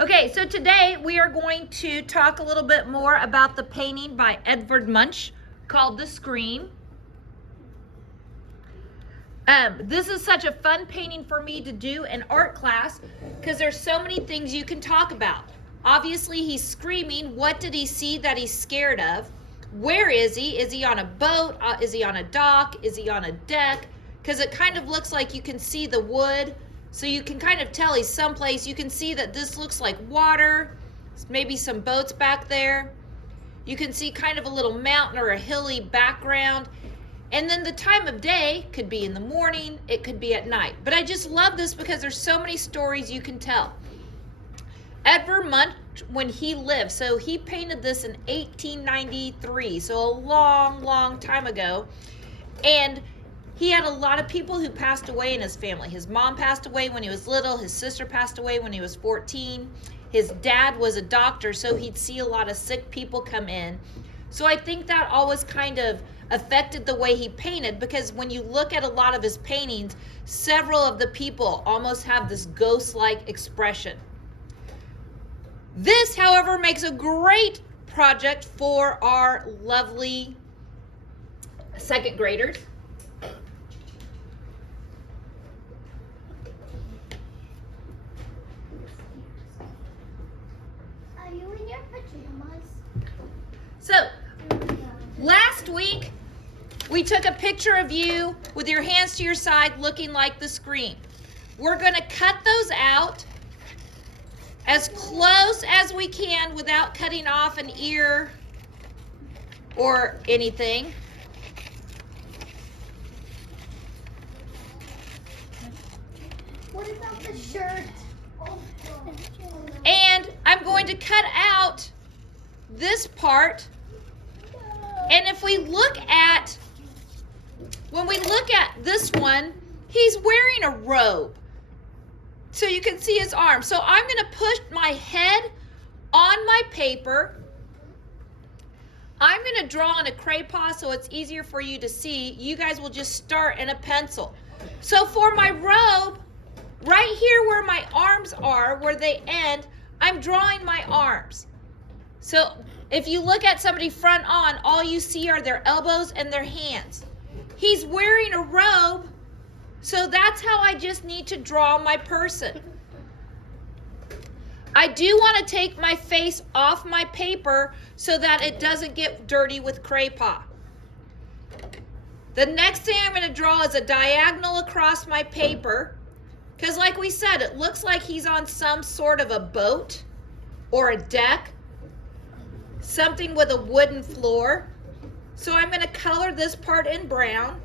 Okay, so today we are going to talk a little bit more about the painting by Edvard Munch called The Scream. This is such a fun painting for me to do in art class because there's so many things you can talk about. Obviously, he's screaming. What did he see that he's scared of? Where is he? Is he on a boat? Is he on a dock? Is he on a deck? Because it kind of looks like you can see the wood. So you can kind of tell he's someplace. You can see that this looks like water. Maybe some boats back there. You can see kind of a little mountain or a hilly background. And then the time of day could be in the morning. It could be at night. But I just love this because there's so many stories you can tell. Edvard Munch, when he lived, so he painted this in 1893. So a long, long time ago. And he had a lot of people who passed away in his family. His mom passed away when he was little. His sister passed away when he was 14. His dad was a doctor, so he'd see a lot of sick people come in. So I think that always kind of affected the way he painted, because when you look at a lot of his paintings, several of the people almost have this ghost-like expression. This, however, makes a great project for our lovely second graders. So, last week, we took a picture of you with your hands to your side looking like the screen. We're going to cut those out as close as we can without cutting off an ear or anything. What about the shirt? And I'm going to cut out this part. And if we look at, when we look at this one, he's wearing a robe. So you can see his arm. So I'm going to push my head on my paper. I'm going to draw on a crayons so it's easier for you to see. You guys will just start in a pencil. So for my robe, right here where my arms are, where they end, I'm drawing my arms. So if you look at somebody front on, all you see are their elbows and their hands. He's wearing a robe, so that's how I just need to draw my person. I do want to take my face off my paper so that it doesn't get dirty with crayons. The next thing I'm going to draw is a diagonal across my paper, because like we said, it looks like he's on some sort of a boat or a deck. Something with a wooden floor. So I'm going to color this part in brown.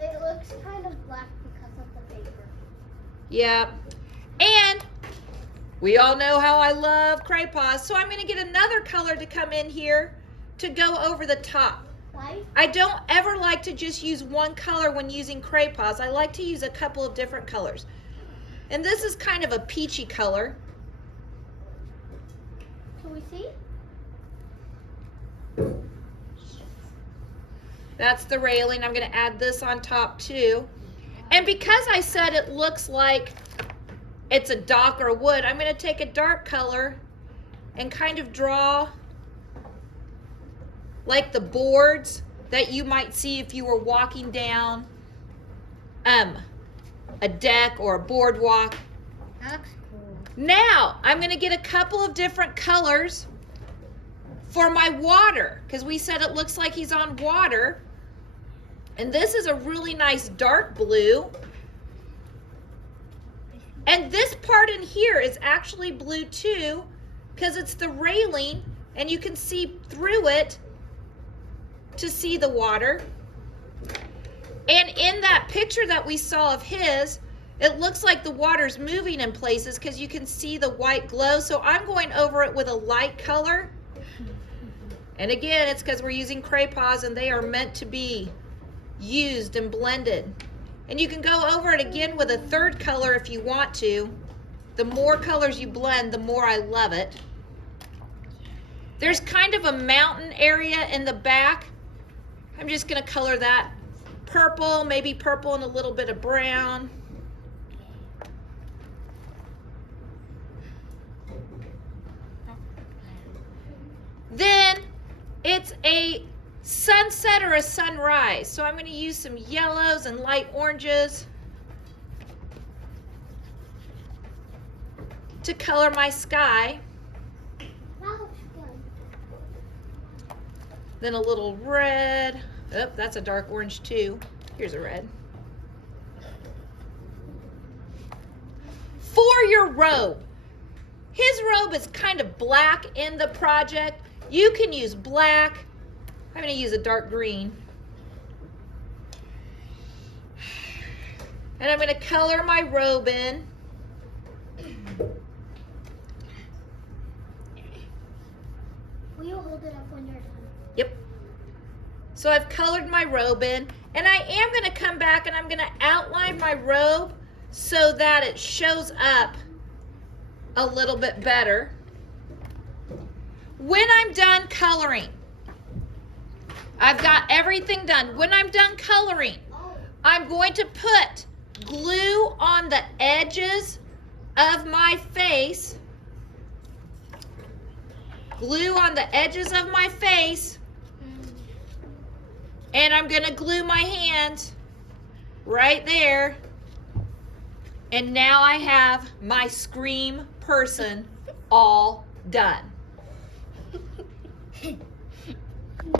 It looks kind of black because of the paper. Yeah. And we all know how I love crayons. So I'm going to get another color to come in here to go over the top. Why? I don't ever like to just use one color when using crayons. I like to use a couple of different colors. And this is kind of a peachy color. Can we see? That's the railing. I'm going to add this on top too. And because I said it looks like it's a dock or wood, I'm going to take a dark color and kind of draw like the boards that you might see if you were walking down a deck or a boardwalk. That's cool. Now, I'm going to get a couple of different colors for my water, because we said it looks like he's on water. And this is a really nice dark blue. And this part in here is actually blue too, because it's the railing and you can see through it to see the water. And in that picture that we saw of his, it looks like the water's moving in places because you can see the white glow. So I'm going over it with a light color. And again, it's because we're using crayons and they are meant to be used and blended. And you can go over it again with a third color if you want to. The more colors you blend, the more I love it. There's kind of a mountain area in the back. I'm just going to color that purple, maybe purple and a little bit of brown. Then it's a sunset or a sunrise. So I'm going to use some yellows and light oranges to color my sky. That looks good. Then a little red. Oh, that's a dark orange too. Here's a red. For your robe. His robe is kind of black in the project. You can use black. I'm going to use a dark green. And I'm going to color my robe in. Will you hold it up when you're done? Yep. So I've colored my robe in, and I am going to come back and I'm going to outline my robe so that it shows up a little bit better. When I'm done coloring, I've got everything done. When I'm done coloring, I'm going to put glue on the edges of my face. Glue on the edges of my face. And I'm going to glue my hands right there. And now I have my Scream person all done.